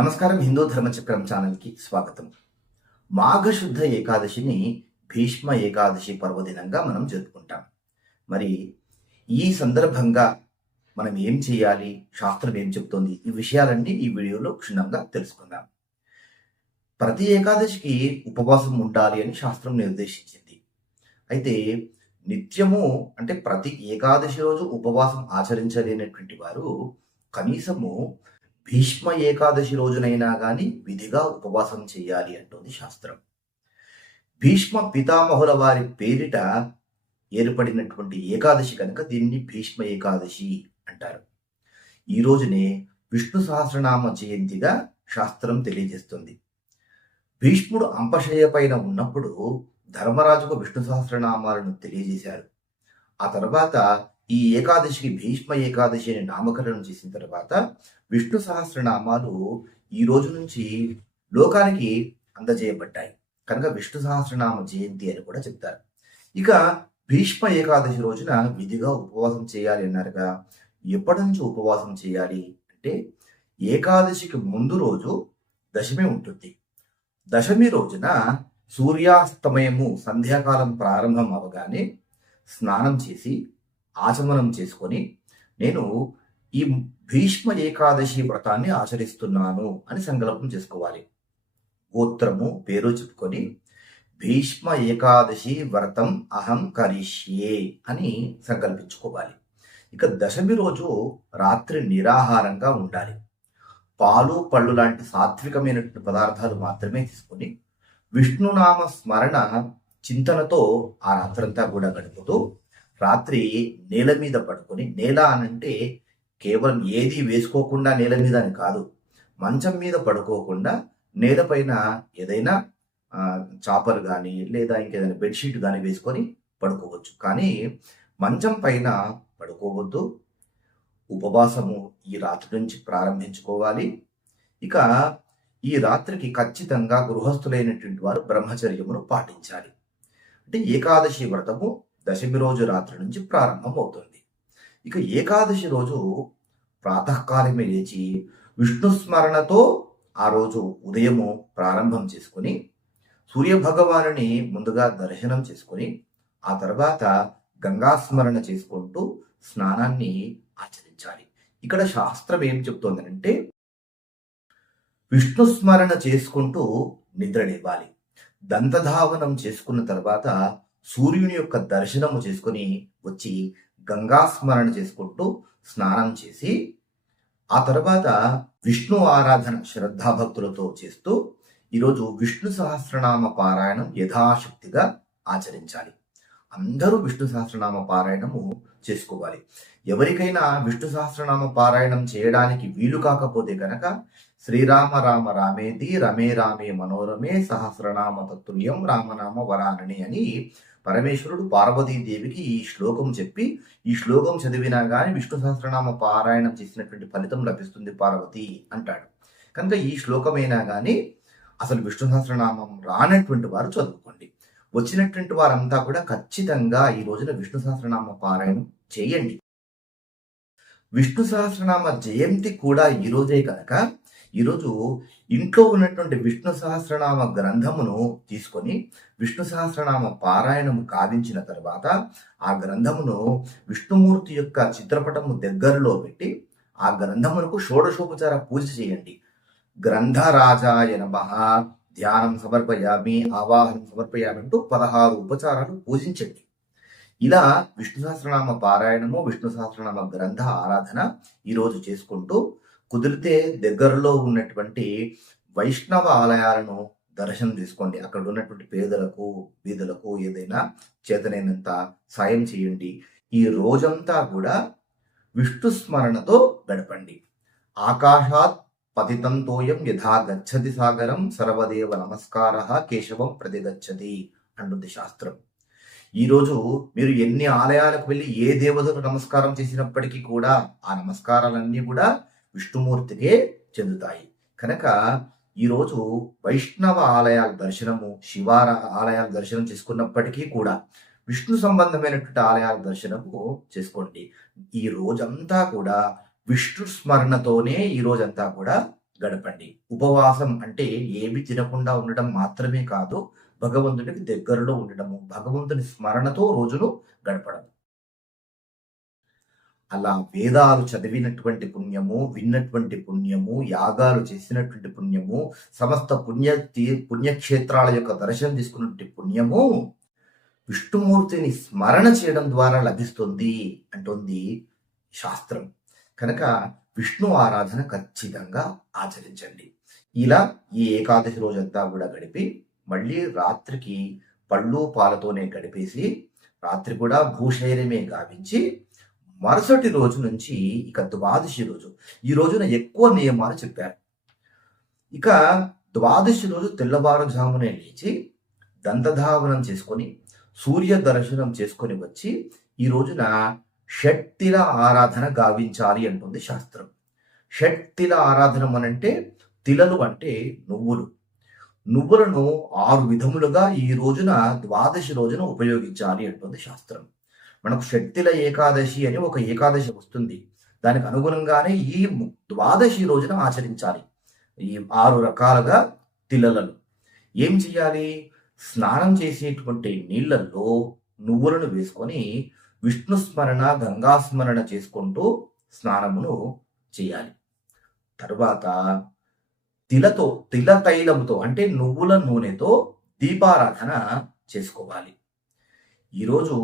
నమస్కారం. హిందూ ధర్మచక్రం ఛానల్కి స్వాగతం. మాఘశుద్ధ ఏకాదశిని భీష్మ ఏకాదశి పర్వదినంగా మనం జరుపుకుంటాం. మరి ఈ సందర్భంగా మనం ఏం చేయాలి, శాస్త్రం ఏం చెప్తోంది, ఈ విషయాలన్నీ ఈ వీడియోలో క్షుణ్ణంగా తెలుసుకుందాం. ప్రతి ఏకాదశికి ఉపవాసం ఉండాలి అని శాస్త్రం నిర్దేశించింది. అయితే నిత్యము అంటే ప్రతి ఏకాదశి రోజు ఉపవాసం ఆచరించలేనటువంటి వారు కనీసము భీష్మ ఏకాదశి రోజునైనా గాని విధిగా ఉపవాసం చేయాలి అంటుంది శాస్త్రం. భీష్మ పితామహుల వారి పేరిట ఏర్పడినటువంటి ఏకాదశి కనుక దీన్ని భీష్మ ఏకాదశి అంటారు. ఈ రోజునే విష్ణు సహస్రనామ జయంతిగా శాస్త్రం తెలియజేస్తుంది. భీష్ముడు అంపశయ్య పైన ఉన్నప్పుడు ధర్మరాజుకు విష్ణు సహస్రనామాలను తెలియజేశారు. ఆ తర్వాత ఈ ఏకాదశికి భీష్మ ఏకాదశి అని నామకరణం చేసిన తర్వాత విష్ణు సహస్రనామాలు ఈ రోజు నుంచి లోకానికి అందజేయబడ్డాయి కనుక విష్ణు సహస్రనామ జయంతి అని కూడా చెప్తారు. ఇక భీష్మ ఏకాదశి రోజున విధిగా ఉపవాసం చేయాలి అన్నారుగా. ఎప్పటి నుంచి ఉపవాసం చేయాలి అంటే ఏకాదశికి ముందు రోజు దశమి ఉంటుంది. దశమి రోజున సూర్యాస్తమయము సంధ్యాకాలం ప్రారంభం అవగానే స్నానం చేసి ఆచమనం చేసుకొని నేను ఈ భీష్మ ఏకాదశి వ్రతాన్ని ఆచరిస్తున్నాను అని సంకల్పం చేసుకోవాలి. గోత్రము పేరు చెప్పుకొని భీష్మ ఏకాదశి వ్రతం అహం కరిష్యే అని సంకల్పించుకోవాలి. ఇక దశమి రోజు రాత్రి నిరాహారంగా ఉండాలి. పాలు పళ్ళు లాంటి సాత్వికమైనటువంటి పదార్థాలు మాత్రమే తీసుకొని విష్ణునామ స్మరణ చింతనతో ఆ రాత్రంతా కూడా గడుపుతూ రాత్రి నేల మీద పడుకొని, నేల అనంటే కేవలం ఏది వేసుకోకుండా నేల మీద అని కాదు, మంచం మీద పడుకోకుండా నేలపైన ఏదైనా చాపలు కానీ లేదా ఇంకేదైనా బెడ్షీట్ కానీ వేసుకొని పడుకోవచ్చు. కానీ మంచం పైన పడుకోవద్దు. ఉపవాసము ఈ రాత్రి నుంచి ప్రారంభించుకోవాలి. ఇక ఈ రాత్రికి ఖచ్చితంగా గృహస్థులైనటువంటి వారు బ్రహ్మచర్యమును పాటించాలి. అంటే ఏకాదశి వ్రతము దశమి రోజు రాత్రి నుంచి ప్రారంభం అవుతుంది. ఇక ఏకాదశి రోజు ప్రాతకాలమే లేచి విష్ణు స్మరణతో ఆ రోజు ఉదయము ప్రారంభం చేసుకుని సూర్య భగవానుని ముందుగా దర్శనం చేసుకుని ఆ తర్వాత గంగా స్మరణ చేసుకుంటూ స్నానాన్ని ఆచరించాలి. ఇక్కడ శాస్త్రం ఏం చెప్తోందంటే విష్ణు స్మరణ చేసుకుంటూ నిద్రలేవాలి. దంతధావనం చేసుకున్న తర్వాత సూర్యుని యొక్క దర్శనము చేసుకుని వచ్చి గంగా స్మరణ చేసుకుంటూ స్నానం చేసి ఆ తర్వాత విష్ణు ఆరాధన శ్రద్ధాభక్తులతో చేస్తూ ఈరోజు విష్ణు సహస్రనామ పారాయణం యథాశక్తిగా ఆచరించాలి. అందరూ విష్ణు సహస్రనామ పారాయణము చేసుకోవాలి. ఎవరికైనా విష్ణు సహస్రనామ పారాయణం చేయడానికి వీలు కాకపోతే కనుక శ్రీరామ రామ రామేతి రమే రామే మనోరమే సహస్రనామ తత్తుల్యం రామనామ వరానని అని పరమేశ్వరుడు పార్వతీదేవికి ఈ శ్లోకం చెప్పి, ఈ శ్లోకం చదివినా కానీ విష్ణు సహస్రనామ పారాయణం చేసినటువంటి ఫలితం లభిస్తుంది పార్వతి అంటాడు. కనుక ఈ శ్లోకమైనా కానీ అసలు విష్ణు సహస్రనామం రానటువంటి వారు చదువుకోండి. వచ్చినటువంటి వారంతా కూడా ఖచ్చితంగా ఈ రోజున విష్ణు సహస్రనామ పారాయణం చేయండి. విష్ణు సహస్రనామ జయంతి కూడా ఈ రోజే కనుక ఈరోజు ఇంట్లో ఉన్నటువంటి విష్ణు సహస్రనామ గ్రంథమును తీసుకొని విష్ణు సహస్రనామ పారాయణము కావించిన తర్వాత ఆ గ్రంథమును విష్ణుమూర్తి యొక్క చిత్రపటము దగ్గరలో పెట్టి ఆ గ్రంథమునకు షోడశోపచార పూజ చేయండి. గ్రంథరాజాయ నమః, ధ్యానం సమర్పయామి, ఆవాహనం సమర్పయామి అంటూ 16 ఉపచారాలు పూజించండి. ఇలా విష్ణు సహస్రనామ పారాయణము, విష్ణు సహస్రనామ గ్రంథ ఆరాధన ఈరోజు చేసుకుంటూ కుదిరితే దగ్గరలో ఉన్నటువంటి వైష్ణవ ఆలయాలను దర్శనం చేసుకోండి. అక్కడ ఉన్నటువంటి పేదలకు బీదలకు ఏదైనా చేతనైనంత సాయం చేయండి. ఈ రోజంతా కూడా విష్ణు స్మరణతో గడపండి. ఆకాశాత్ పతితం తోయం యథా గచ్చతి సాగరం సర్వదేవ నమస్కార కేశవం ప్రతిగచ్చతి అంటుంది శాస్త్రం. ఈరోజు మీరు ఎన్ని ఆలయాలకు వెళ్ళి ఏ దేవతకు నమస్కారం చేసినప్పటికీ కూడా ఆ నమస్కారాలన్నీ కూడా విష్ణుమూర్తికే చెందుతాయి. కనుక ఈరోజు వైష్ణవ ఆలయాల దర్శనము, శివార ఆలయాల దర్శనం చేసుకున్నప్పటికీ కూడా విష్ణు సంబంధమైనటువంటి ఆలయాల దర్శనము చేసుకోండి. ఈ రోజంతా కూడా విష్ణు స్మరణతోనే ఈ రోజంతా కూడా గడపండి. ఉపవాసం అంటే ఏమి తినకుండా ఉండడం మాత్రమే కాదు, భగవంతుడికి దగ్గరలో ఉండడము, భగవంతుని స్మరణతో రోజును గడపడం. అలా వేదాలు చదివినటువంటి పుణ్యము, విన్నటువంటి పుణ్యము, యాగాలు చేసినటువంటి పుణ్యము, సమస్త పుణ్యక్షేత్రాల యొక్క దర్శనం తీసుకున్నటువంటి పుణ్యము విష్ణుమూర్తిని స్మరణ చేయడం ద్వారా లభిస్తుంది అంటుంది శాస్త్రం. కనుక విష్ణు ఆరాధన ఖచ్చితంగా ఆచరించండి. ఇలా ఈ ఏకాదశి రోజంతా కూడా గడిపి మళ్ళీ రాత్రికి పళ్ళు పాలతోనే గడిపేసి రాత్రి కూడా భూశైర్యమే గావించి మరుసటి రోజు నుంచి ఇక ద్వాదశి రోజు, ఈ రోజున ఎక్కువ నియమాలు చెప్పారు. ఇక ద్వాదశి రోజు తెల్లవారుజామునే లేచి దంతధావనం చేసుకొని సూర్య దర్శనం చేసుకొని వచ్చి ఈ రోజున షట్తిల ఆరాధన గావించాలి అంటుంది శాస్త్రం. షట్తిల ఆరాధన అనంటే తిలలు అంటే నువ్వులు. నువ్వులను 6 విధములుగా ఈ రోజున ద్వాదశి రోజున ఉపయోగించాలి అంటుంది శాస్త్రం. మనకు షట్తిల ఏకాదశి అని ఒక ఏకాదశి వస్తుంది. దానికి అనుగుణంగానే ఈ ద్వాదశి రోజున ఆచరించాలి ఈ 6 రకాలుగా తిలలను. ఏం చేయాలి? స్నానం చేసేటువంటి నీళ్లలో నువ్వులను వేసుకొని విష్ణు స్మరణ, గంగా స్మరణ చేసుకుంటూ స్నానమును చేయాలి. తరువాత తిల తైలముతో అంటే నువ్వుల నూనెతో దీపారాధన చేసుకోవాలి. ఈరోజు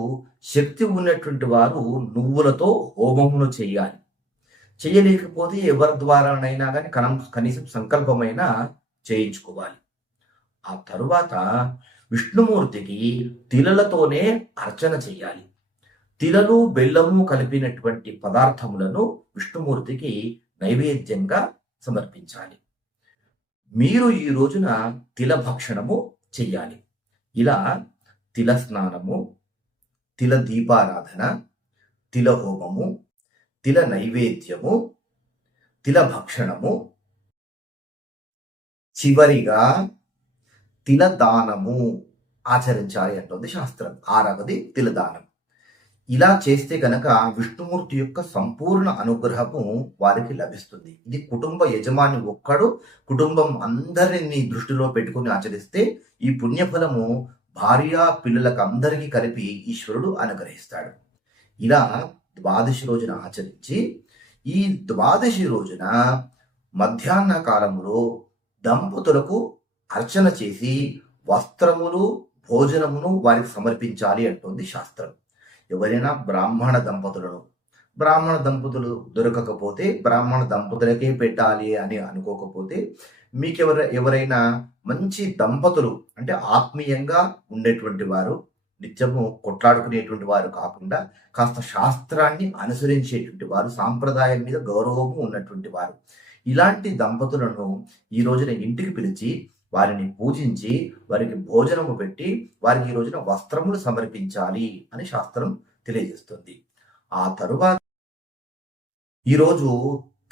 శక్తి ఉన్నటువంటి వారు నువ్వులతో హోమమును చేయాలి. చేయలేకపోతే ఎవరి ద్వారానైనా కానీ కనీసం సంకల్పమైనా చేయించుకోవాలి. ఆ తరువాత విష్ణుమూర్తికి తిలలతోనే అర్చన చేయాలి. తిలలు బెల్లము కలిపినటువంటి పదార్థములను విష్ణుమూర్తికి నైవేద్యంగా సమర్పించాలి. మీరు ఈ రోజున తిల భక్షణము చెయ్యాలి. ఇలా తిల స్నానము, తిల దీపారాధన, తిల హోమము, తిల నైవేద్యము, తిల భక్షణము, చివరిగా తిల దానము ఆచరించాలి అంటుంది శాస్త్రం. 6వది తిలదానం. ఇలా చేస్తే గనక విష్ణుమూర్తి యొక్క సంపూర్ణ అనుగ్రహము వారికి లభిస్తుంది. ఇది కుటుంబ యజమాని ఒక్కడు కుటుంబం అందరినీ దృష్టిలో పెట్టుకుని ఆచరిస్తే ఈ పుణ్యఫలము భార్య పిల్లలకు అందరికీ కలిపి ఈశ్వరుడు అనుగ్రహిస్తాడు. ఇలా ద్వాదశి రోజున ఆచరించి ఈ ద్వాదశి రోజున మధ్యాహ్న కాలంలో దంపతులకు అర్చన చేసి వస్త్రములు, భోజనమును వారికి సమర్పించాలి అంటుంది శాస్త్రం. ఎవరైనా బ్రాహ్మణ దంపతులు దొరకకపోతే బ్రాహ్మణ దంపతులకే పెట్టాలి అని అనుకోకపోతే మీకు ఎవరైనా మంచి దంపతులు అంటే ఆత్మీయంగా ఉండేటువంటి వారు, నిత్యము కొట్లాడుకునేటువంటి వారు కాకుండా కాస్త శాస్త్రాన్ని అనుసరించేటువంటి వారు, సాంప్రదాయం మీద గౌరవము ఉన్నటువంటి వారు, ఇలాంటి దంపతులను ఈ రోజున ఇంటికి పిలిచి వారిని పూజించి వారికి భోజనము పెట్టి వారికి ఈ రోజున వస్త్రములు సమర్పించాలి అని శాస్త్రం తెలియజేస్తుంది. ఆ తరువాత ఈరోజు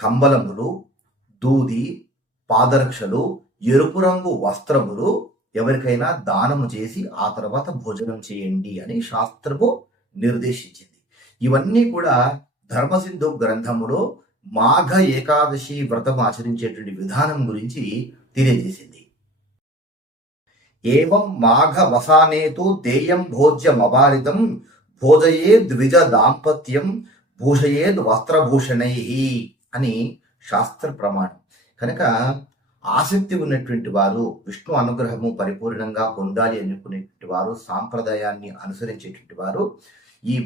కంబలములు, దూది, పాదరక్షలు, ఎరుపు రంగు వస్త్రములు ఎవరికైనా దానము చేసి ఆ తర్వాత భోజనం చేయండి అని శాస్త్రము నిర్దేశించింది. ఇవన్నీ కూడా ధర్మసింధు గ్రంథములో మాఘ ఏకాదశి వ్రతం ఆచరించేటువంటి విధానం గురించి తెలియజేసింది. ఏవం మాఘ వసానేతు దేయం భోజ్యమవారితం భోజయే ద్విజ దాంపత్యం భూషయేద్ వస్త్రభూషణై అని శాస్త్ర ప్రమాణం. కనుక ఆసక్తి ఉన్నటువంటి వారు, విష్ణు అనుగ్రహము పరిపూర్ణంగా పొందాలి అనుకునేటువంటి వారు, సాంప్రదాయాన్ని అనుసరించేటువంటి వారు ఈ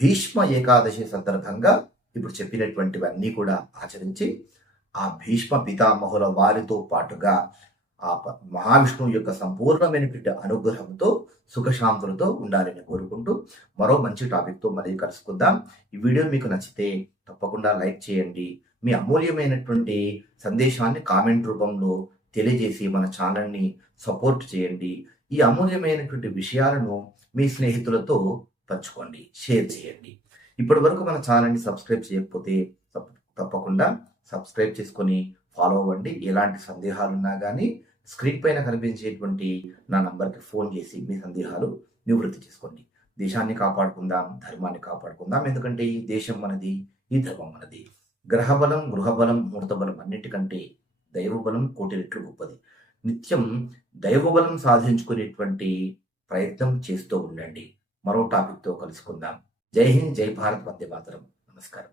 భీష్మ ఏకాదశి సందర్భంగా ఇప్పుడు చెప్పినటువంటివన్నీ కూడా ఆచరించి ఆ భీష్మ పితామహుల వారితో పాటుగా ఆ మహావిష్ణువు యొక్క సంపూర్ణమైనటువంటి అనుగ్రహంతో సుఖశాంతులతో ఉండాలని కోరుకుంటూ మరో మంచి టాపిక్తో మళ్ళీ కలుసుకుందాం. ఈ వీడియో మీకు నచ్చితే తప్పకుండా లైక్ చేయండి. మీ అమూల్యమైనటువంటి సందేశాన్ని కామెంట్ రూపంలో తెలియజేసి మన ఛానల్ని సపోర్ట్ చేయండి. ఈ అమూల్యమైనటువంటి విషయాలను మీ స్నేహితులతో పంచుకోండి, షేర్ చేయండి. ఇప్పటి వరకు మన ఛానల్ని సబ్స్క్రైబ్ చేయకపోతే తప్పకుండా సబ్స్క్రైబ్ చేసుకొని ఫాలో అవ్వండి. ఎలాంటి సందేహాలున్నా కానీ స్క్రీన్ పైన కనిపించేటువంటి నా నంబర్కి ఫోన్ చేసి మీ సందేహాలు నివృత్తి చేసుకోండి. దేశాన్ని కాపాడుకుందాం, ధర్మాన్ని కాపాడుకుందాం. ఎందుకంటే ఈ దేశం మనది, ఈ ధర్మం మనది. గ్రహబలం, గృహబలం, ముహూర్తబలం అన్నిటికంటే దైవబలం కోటి రెట్లు గొప్పది. నిత్యం దైవబలం సాధించుకునేటువంటి ప్రయత్నం చేస్తూ ఉండండి. మరో టాపిక్‌తో కలుసుకుందాం. జై హింద్, జై భారత్, వందే మాతరం. నమస్కారం.